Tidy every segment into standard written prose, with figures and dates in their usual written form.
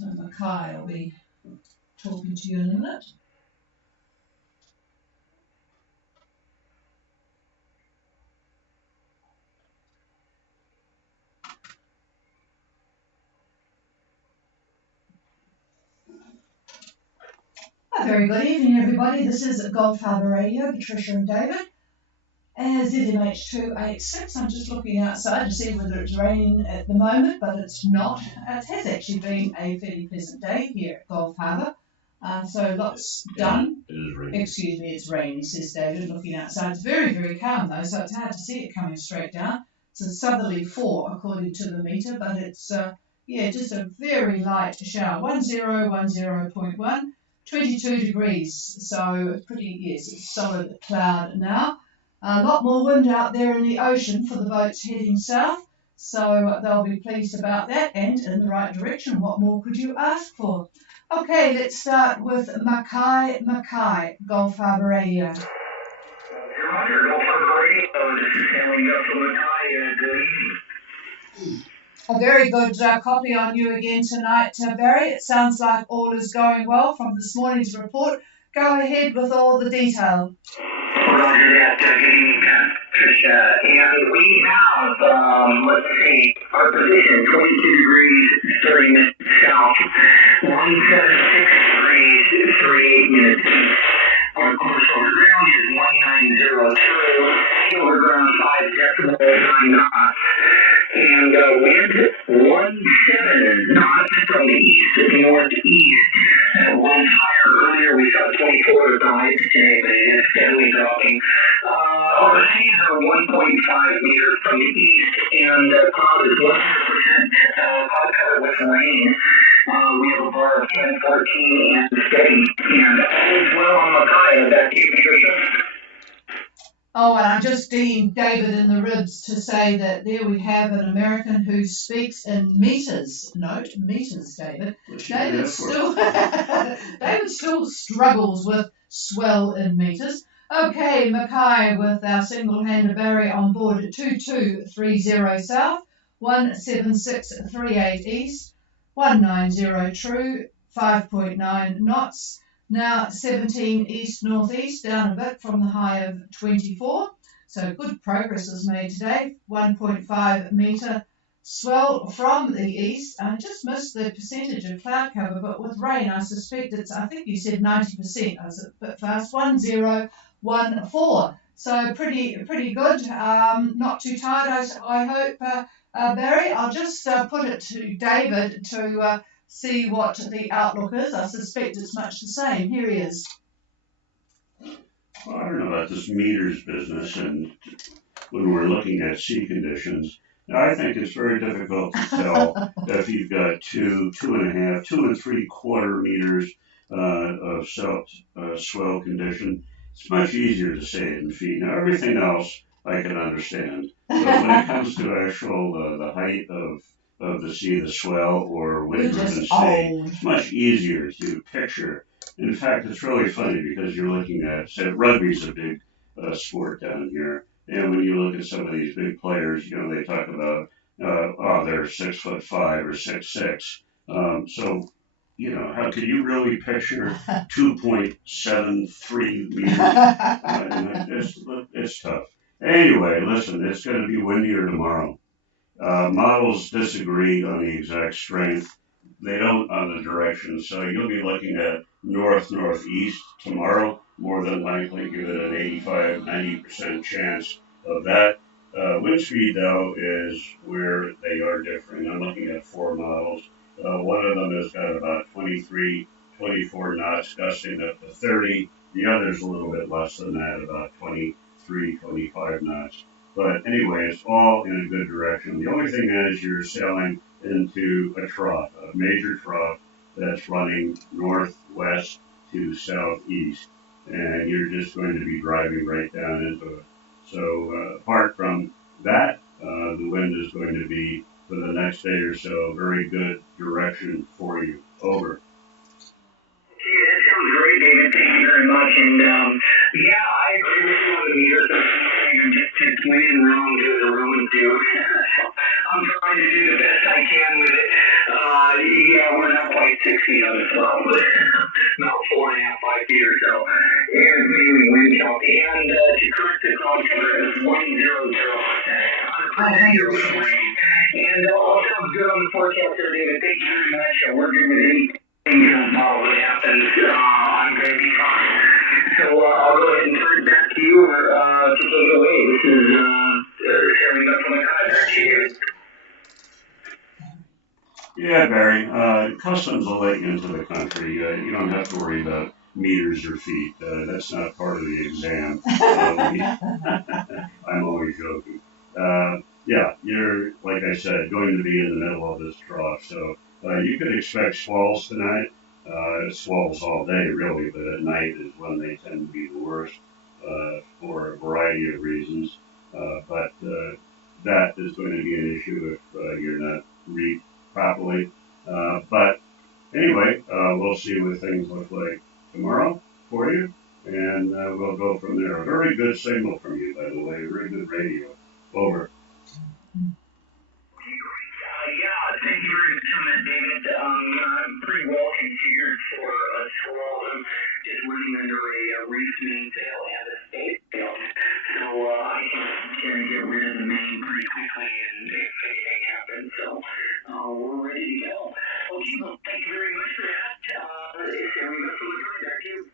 So Mackay will be talking to you in a minute. A very good evening, everybody. This is Gulf Harbour Radio, Patricia and David. ZMH286. I'm just looking outside to see whether it's raining at the moment, but it's not. It has actually been a fairly pleasant day here at Gulf Harbour. So lots done. It is raining. Excuse me, it's raining, says David, looking outside. It's very, very calm though, so it's hard to see it coming straight down. It's a southerly 4 according to the meter, but it's just a very light shower. 1010.1, 22 degrees. So it's a solid cloud now. A lot more wind out there in the ocean for the boats heading south, so they'll be pleased about that and in the right direction. What more could you ask for? Okay, let's start with Mackay, Gulf Harbour Radio. Roger, Gulf Harbour Radio. This is Stanley Gus from Mackay. Good evening. A very good copy on you again tonight, Barry. It sounds like all is going well from this morning's report. Go ahead with all the detail. Roger that. Good evening, Patricia. And we have, our position 22 degrees, 30 minutes south, 176 degrees, 38 minutes east. Our course over ground is 1902, over ground 5 decibel, 9 knots. And wind 17 knots from the east to northeast. Wind higher earlier, we saw 24 knots today, but it is steadily dropping. Our seas are 1.5 meters from the east, and cloud is 100% cloud cover with rain. We have a bar of 10, 14, and steady. And all is well on Mackay. Back to you, Patricia. Oh, and I'm just dinging David in the ribs to say that there we have an American who speaks in meters. Note, meters, David. David still struggles with swell in meters. Okay, Mackay with our single-hander Barry on board at 2230 south, 17638 east, 190 true, 5.9 knots. Now 17 east-northeast, down a bit from the high of 24. So good progress is made today. 1.5 metre swell from the east. I just missed the percentage of cloud cover, but with rain, I suspect I think you said 90%. I was a bit fast. 1014. So pretty good. Not too tired, I hope, Barry. I'll just put it to David to see what the outlook is. I suspect it's much the same. Here he is. Well, I don't know about this meters business, and when we're looking at sea conditions, I think it's very difficult to tell if you've got 2.5, 2 3/4 meters of swell condition. It's much easier to say it in feet. Now, everything else I can understand. But when it comes to actual the height of the sea, the swell, or wind-driven sea, it's much easier to picture. In fact, it's really funny because you're looking at, say, rugby's a big sport down here, and when you look at some of these big players, they talk about, they're 6'5" or 6'6". So, how could you really picture 2.73 meters? It's tough. Anyway, listen, it's going to be windier tomorrow. Models disagree on the exact strength. They don't on the direction. So you'll be looking at north-northeast tomorrow, more than likely. Give it an 85-90% chance of that. Wind speed, though, is where they are differing. I'm looking at 4 models. One of them has got about 23, 24 knots, gusting up to 30. The other's a little bit less than that, about 23, 25 knots. But anyway, it's all in a good direction. The only thing is you're sailing into a trough, a major trough that's running northwest to southeast. And you're just going to be driving right down into it. So apart from that, the wind is going to be, for the next day or so, very good direction for you. Over. Yeah, that sounds great, David. Thank you very much. And I agree with you on the meter thing. Just when in Rome, do as the Romans do. I'm trying to do the best I can with it. We're not quite 4.5, 5 feet or so. And mainly wind chill. And to correct the cloud cover, it's 100 100% rain. And all sounds good on the forecast there, David. Thank you very much. We're good with anything model that happens. I'm going to be fine. So I'll go ahead and turn it back to you to take it away. This is Sarah Gunn from the contract here. Yeah, Barry. Customs will let you into the country. You don't have to worry about meters or feet. That's not part of the exam. I'm always joking. Yeah, you're, like I said, going to be in the middle of this trough. So you could expect squalls tonight. Squalls all day, really, but at night is when they tend to be the worst for a variety of reasons. But that is going to be an issue if you're not read properly. But anyway, we'll see what things look like tomorrow for you, and we'll go from there. A very good signal from you, by the way. Very good radio. Over. Yeah, thank you very much on that, David. I'm pretty well configured for a squall. I'm just running under a reef mainsail and a state sail. So I can kind of get rid of the main pretty quickly and if anything happens. So we're ready to go. Okay, well, thank you very much for that. Sarah, we got to look right back to you.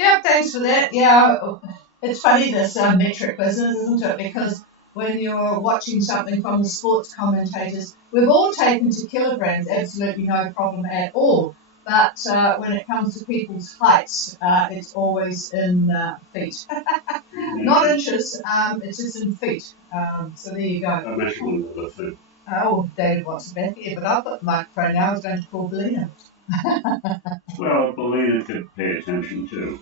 Yeah, thanks for that. Yeah, it's funny this metric business, isn't it? Because when you're watching something from the sports commentators, we've all taken to kilograms, absolutely no problem at all. But when it comes to people's heights, it's always in feet. Not inches, it's just in feet. So there you go. I'm actually listening. Oh, David wants to back here, but I've got the microphone now. I was going to call Belina. Well, Belina could pay attention too.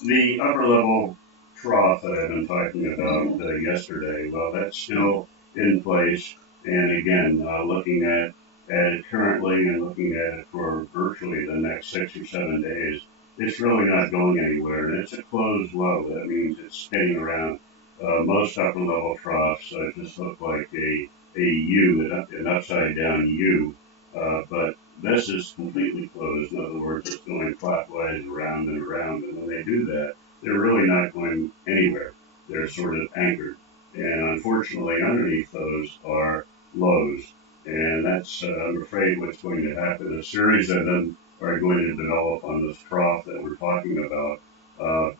The upper level trough that I've been talking about yesterday, well, that's still in place. And again, looking at it currently and looking at it for virtually the next 6 or 7 days, it's really not going anywhere. And it's a closed low. That means it's spinning around. Most upper level troughs just look like a U, an upside down U. But this is completely closed. In other words, it's going clockwise around and around. And when they do that, they're really not going anywhere. They're sort of anchored. And unfortunately, underneath those are lows. And that's, I'm afraid, what's going to happen. A series of them are going to develop on this trough that we're talking about.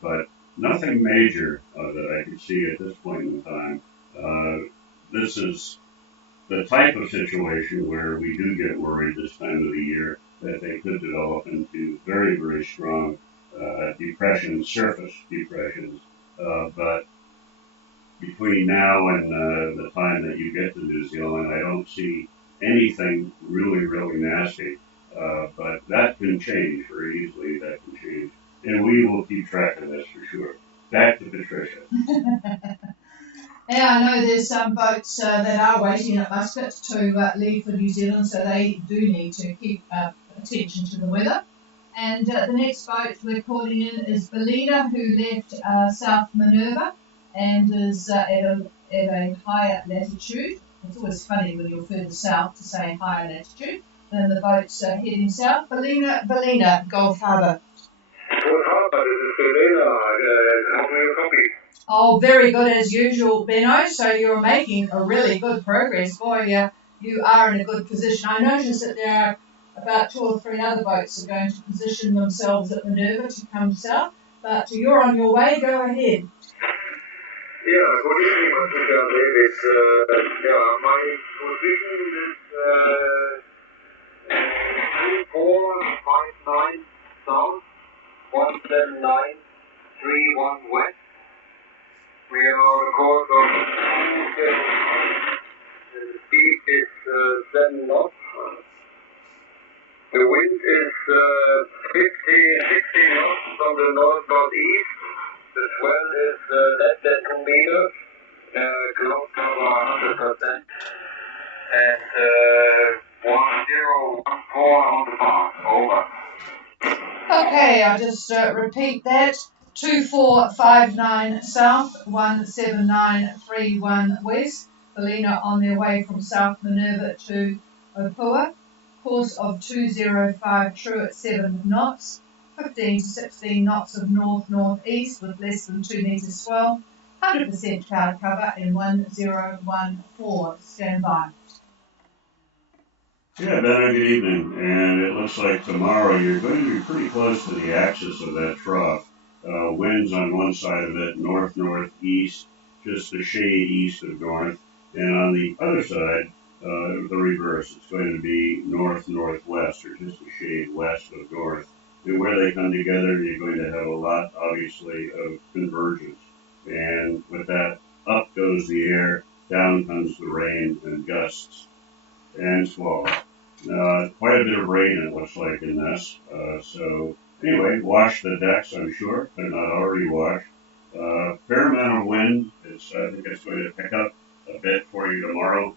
But nothing major that I can see at this point in time. This is the type of situation where we do get worried this time of the year that they could develop into very, very strong depressions, surface depressions. But between now and the time that you get to New Zealand, I don't see anything really, really nasty. But that can change very easily. That can change. And we will keep track of this for sure. Back to Patricia. Yeah, I know there's some boats that are waiting at Muscat to leave for New Zealand, so they do need to keep attention to the weather. And the next boat we're calling in is Belina, who left South Minerva and is at a higher latitude. It's always funny when you're further south to say higher latitude than the boats heading south. Belina, Gulf Harbour. Gulf Harbour, this is Belina. How may I copy? Oh, very good as usual, Benno. So you're making a really good progress. Boy, you are in a good position. I noticed that there are about 2 or 3 other boats that are going to position themselves at Minerva to come south. But you're on your way. Go ahead. Yeah, good evening, Mr. David. My position is 3459 south, 17931 west. We are on a course of the speed is 7 knots. The wind is 60 knots from the north-northeast. The swell is less than 2 meters. Cloud cover 100%. And 1014 on the bar. Over. Okay, I'll just repeat that. 2459 south, 17931 west. Belina on their way from South Minerva to Opua. course of 205 true at 7 knots, 15 to 16 knots of north-northeast with less than 2 metres swell, 100% cloud cover and 1014. Stand by. Yeah, Ben, good evening. And it looks like tomorrow you're going to be pretty close to the axis of that trough. Winds on one side of it, north-northeast, just a shade east of north. And on the other side, the reverse. It's going to be north-northwest, or just a shade west of north. And where they come together, you're going to have a lot, obviously, of convergence. And with that, up goes the air, down comes the rain and gusts and squall. Quite a bit of rain, it looks like, in this. So, anyway, wash the decks, I'm sure. They're not already washed. Fair amount of wind. I think it's going to pick up a bit for you tomorrow.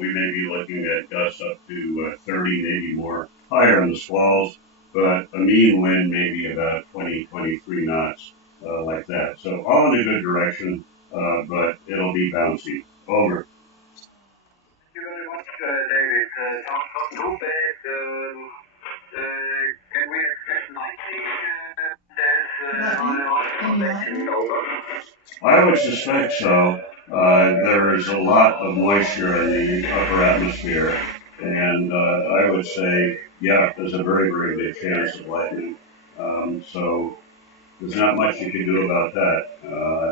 We may be looking at gusts up to 30, maybe more, higher on the squalls, but a mean wind maybe about 20, 23 knots, like that. So all in a good direction, but it'll be bouncy. Over. Thank you very much, David. Not too bad. Can we expect 90 over? I would suspect so. There is a lot of moisture in the upper atmosphere, and I would say, yeah, there's a very, very good chance of lightning. So there's not much you can do about that.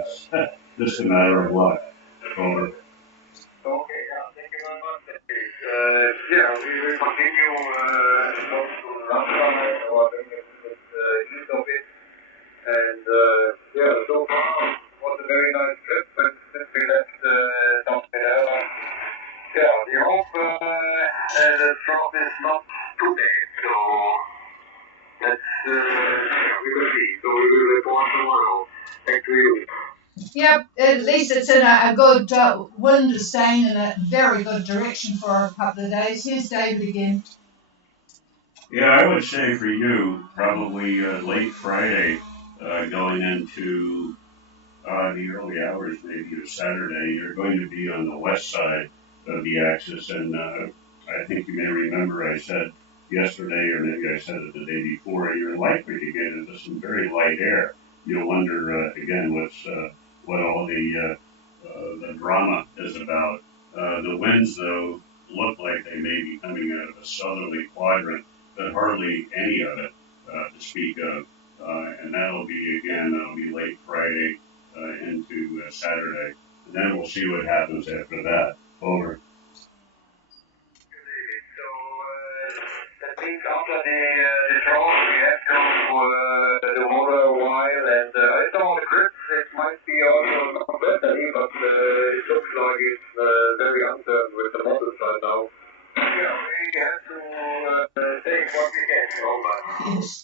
It's just a matter of luck. Over. Okay, yeah, thank you very much, David. Yeah, we will continue north to Russia or east of it. And yeah, so far it was a very nice trip, but since we left South Carolina, yeah, we hope the drop is not too bad. So that's we will see. So we will report tomorrow. Back to you. Yep, at least it's in a good wind staying in a very good direction for a couple of days. Here's David again. Yeah, I would say for you, probably late Friday, going into the early hours maybe of Saturday, you're going to be on the west side of the axis. And I think you may remember I said yesterday, or maybe I said it the day before, you're likely to get into some very light air. You'll wonder, again, what all the drama is about. The winds, though, look like they may be coming out of a southerly quadrant, but hardly any of it to speak of. And that'll be late Friday into Saturday. And then we'll see what happens after that. Over. So that means after the draw, we have to the water a while, and I saw the grips. It might be also not better, but it looks like it's very uncertain with the models right now. Yeah, we have to take what we get. Over.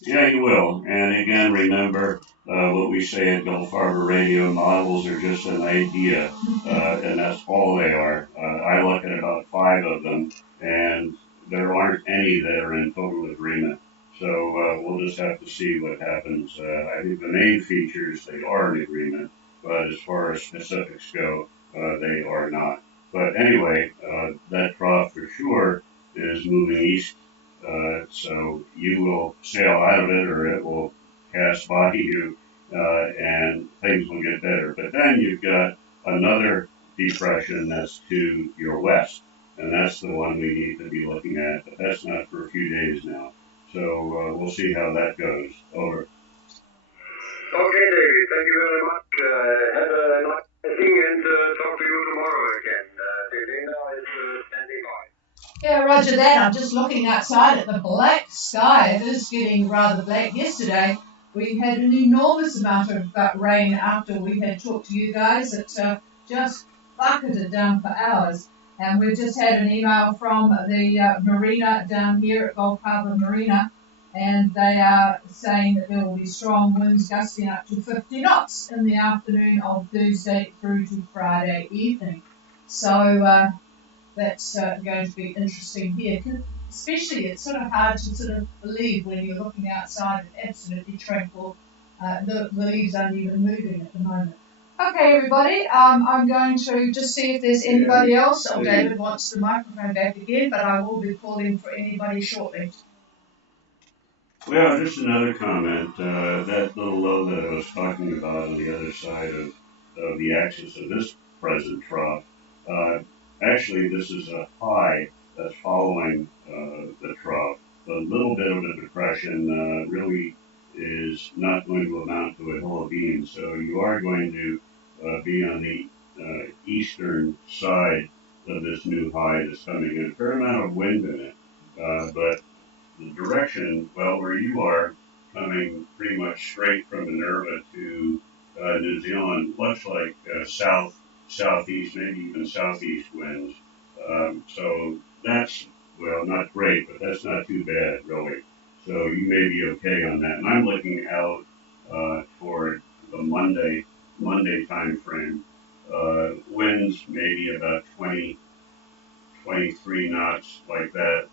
Yeah, you will. And again, remember what we say at Gulf Harbor Radio, models are just an idea, and that's all they are. I look at about 5 of them, and there aren't any that are in total agreement. So we'll just have to see what happens. I think the main features, they are in agreement, but as far as specifics go, they are not. But anyway, that trough for sure is moving east. So you will sail out of it, or it will pass by you, and things will get better. But then you've got another depression that's to your west, and that's the one we need to be looking at. But that's not for a few days now. So we'll see how that goes. Over. Okay, David. Thank you very much. Have a nice evening, and talk to you tomorrow again. Dana is standing by. Yeah, roger that. I'm just looking outside at the black sky. It is getting rather black. Yesterday, we had an enormous amount of rain after we had talked to you guys. It just bucketed down for hours. And we've just had an email from the marina down here at Gulf Harbour Marina, and they are saying that there will be strong winds gusting up to 50 knots in the afternoon of Thursday through to Friday evening. So that's going to be interesting here. Especially, it's sort of hard to sort of believe when you're looking outside and absolutely tranquil. The leaves aren't even moving at the moment. Okay, everybody, I'm going to just see if there's anybody else. Oh, David wants the microphone back again, but I will be calling for anybody shortly. Well, just another comment. That little low that I was talking about on the other side of the axis of this present trough, uh, actually, this is a high that's following the trough. A little bit of a depression really is not going to amount to a whole beam, so you are going to be on the eastern side of this new high that's coming in. A fair amount of wind in it, but the direction, well, where you are, coming pretty much straight from Minerva to New Zealand, looks like southeast, maybe even southeast winds. So that's, well, not great, but that's not too bad, really. So you may be okay on that. And I'm looking out for the Monday time frame. Winds maybe about 20, 23 knots, like that.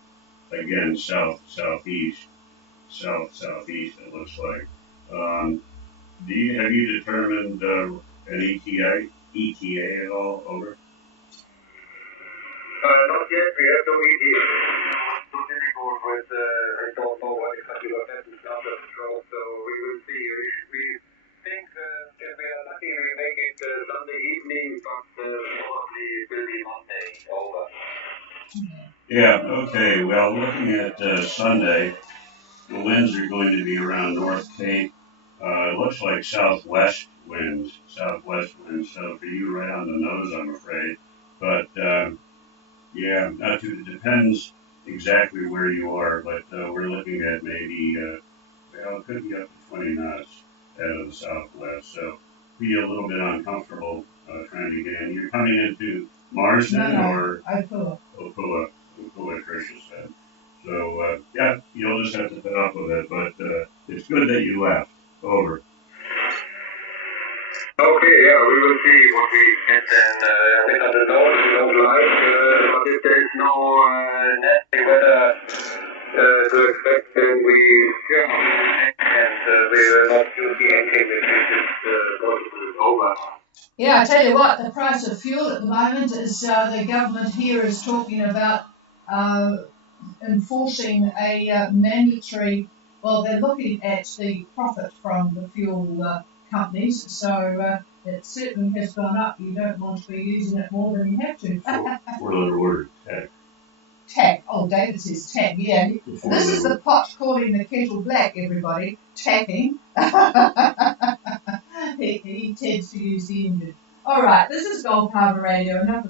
Again, southeast. It looks like. Um, have you determined an ETA at all? Over. Not yet. We have no ETA. Not anymore, but I don't know what exactly what happens after the show, so we will see. We think if we are lucky, we make it Sunday evening, but probably it will be Monday. Over. Yeah. Okay. Well, looking at Sunday, the winds are going to be around North Cape. It looks like southwest winds. So for you, right on the nose, I'm afraid. But yeah, it depends exactly where you are, but we're looking at maybe, well, it could be up to 20 knots out of the southwest. So be a little bit uncomfortable trying to get in. You're coming into Marsden or Opua, Tricia said. So, yeah, you'll just have to put up with it, but it's good that you left. Over. Okay, yeah, we will see what we get then. With the north, we don't like, but if there is no nasty weather to expect, then we, and we will not use the engine if it's over. Yeah, I tell you what, the price of fuel at the moment is the government here is talking about enforcing a mandatory, well, they're looking at the profit from the fuel companies, so it certainly has gone up. You don't want to be using it more than you have to. Four-letter word, tech. Tack. Oh, David says tack, yeah. This is the pot calling the kettle black, everybody. Tapping. he tends to use the engine. All right, this is Gold Harbour Radio. Enough